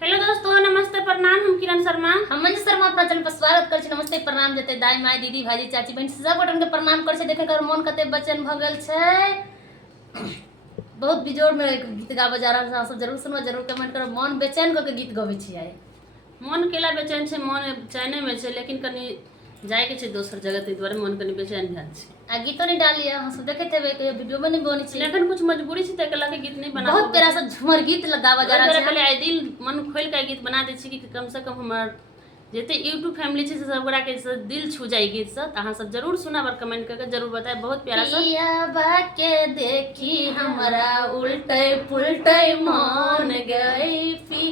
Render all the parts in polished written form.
Hello दोस्तों, नमस्ते प्रणाम। हम किरण शर्मा, हम मंजू शर्मा अपना चैनल पर स्वागत कर छी। नमस्ते प्रणाम जते दाई माय दीदी भाजी चाची बहन सब गोटे के प्रणाम कर छी। देखे कर मन कते बचन भ गेल छै, बहुत बिजोड़ में गीत गाबे जा रहल छै। सब जरूर सुनो, जरूर कमेंट करो। मन बेचैन क के गीत गबै छी। आइ मन केला बेचैन छै, मन चैने में छै, लेकिन कनी जाए के छै दोसर जगह, तै दुआरे मन कनी बेचैन भेल छै। आ गीतो नहीं डालिए, हम सब देखैत हेबै कहियो वीडियो में नहीं बनी छी, लेकिन कुछ मजबूरी छै, तै के गीत नहीं बना। बहुत प्यारा सा झूमर गीत गाबा जा रहल छै। पहले आइ दिल मन खोल के गीत बना दै छी कि कम से कम हमर जते यूट्यूब फैमिली छै से सब गोरा के दिल छू जाए गीत से। अहाँ सब जरूर सुनब और कमेंट करके जरूर बताए। बहुत प्यारा सा पिया के देखी हमरा उल्टे पुल्टे मन गई फी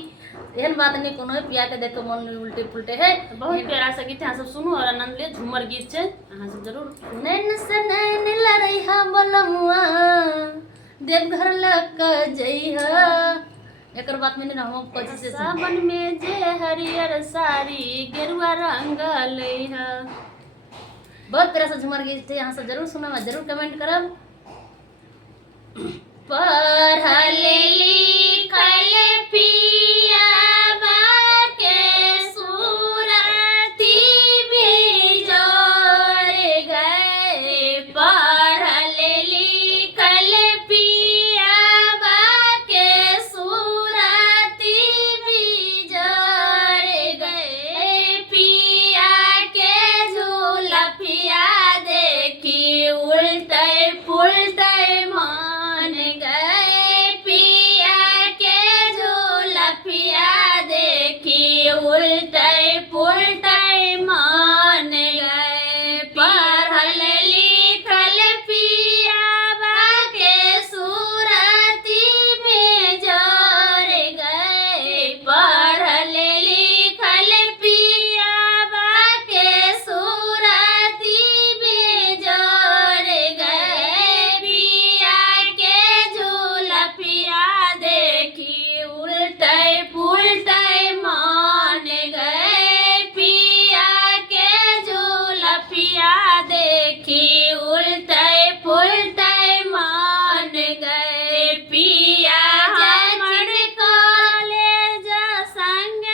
एहन बात नहीं, कोनो पिया के देख के मन उल्टे पुल्टे है। बहुत प्यारा सा गीत है, सब सुनू और आनंद ले। झूमर गीत छै, अहाँ सब जरूर। नैन से नैन लड़ई हा बलमुआ देवघर लक जइहा, एकर बात में नहीं हम कोची से सावन में जे हरियर साड़ी गेरुआ रंग लइहा। बहुत प्यारा सा झूमर गीत है, यहाँ सब जरूर सुनब, जरूर कमेंट करब। पढ़ल लिखल पिया के सूरती बिजोर गए, पढ़ल लिखल पिया के सूरती बिजोर गए, पिया के झूलफिया देखी उल्टे पुल्टे मान गए, पिया के झूलफिया देखी उल्टे पुल्टे मान गए, पढ़ल लिखल पिया के सूरती में जोर गए, पढ़ल लिखल पिया के सूरती में जोर गए, पिया के झूलफिया देखी उल्टे पुल्टे मान गए, पिया के झूलफिया देखी उल्टे पुल्टे मान गए, पिया हमर कॉलेज संग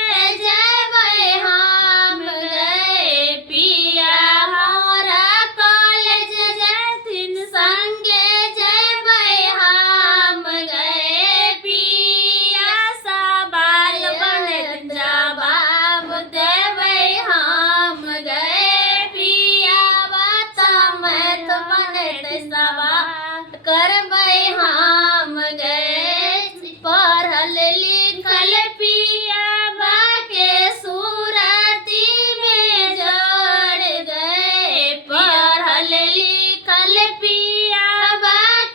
जेबै हम गए, पिया मोरा कॉलेज जेथिन संगे जेबै हम गए, पिया सवाल बनत जवाब देबै हम गए, पिया बात में तो बनत सवाल करबै हम गए, पढ़ल लिखल पिया के सूरती में जोर गए, पढ़ल लिखल पिया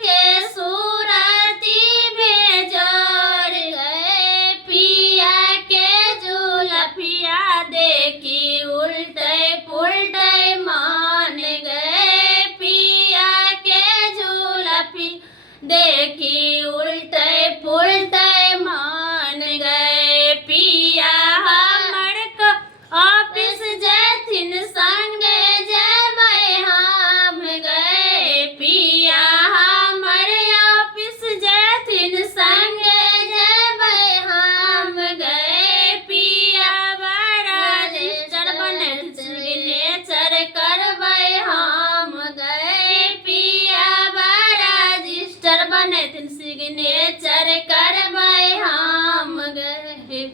के सूरती में जोर गए, पिया के झूलफिया देखी उल्टे पुल्टे मान गए, पिया के झूलफी देखी उल्टे पुल्टे मान गए, पिया हमर ऑफिस जेथिन संगे जेबै हम गए, पिया हमर ऑफिस जेथिन संगे जेबै हम गए, पिया रजिस्टर बनत सिग्नेचर करबै हम गए, पिया रजिस्टर बनत सिग्नेचर करबै हम गए।